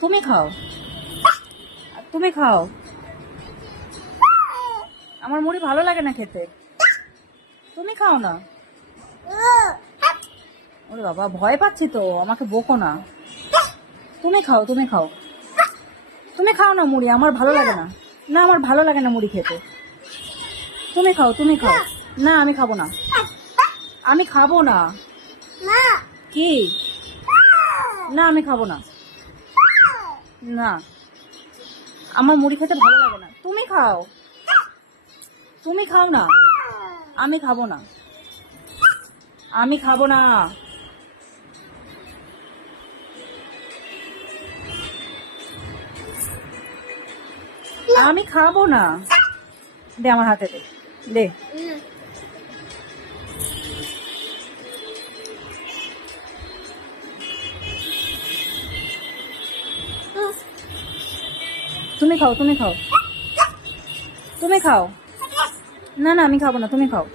তুমি খাও, তুমি খাও। আমার মুড়ি ভালো লাগে না খেতে, তুমি খাও না। ওরে বাবা, ভয় পাচ্ছি তো, আমাকে বকো না। তুমি খাও, তুমি খাও, তুমি খাও না মুড়ি, আমার ভালো লাগে না। না, আমার ভালো লাগে না মুড়ি খেতে। তুমি খাও, তুমি খাও। না, আমি খাবো না, আমি খাবো না। কি? না, আমি খাবো না। না, আমার মুড়ি খেতে ভালো লাগে না। তুমি খাও, তুমি খাও না। আমি খাবো না, আমি খাবো না। আমি খাবো না। দে আমার হাতে, দে দে। তুমি খাও, তুমি খাও, তুমি খাও। না না, আমি খাবো না, তুমি খাও।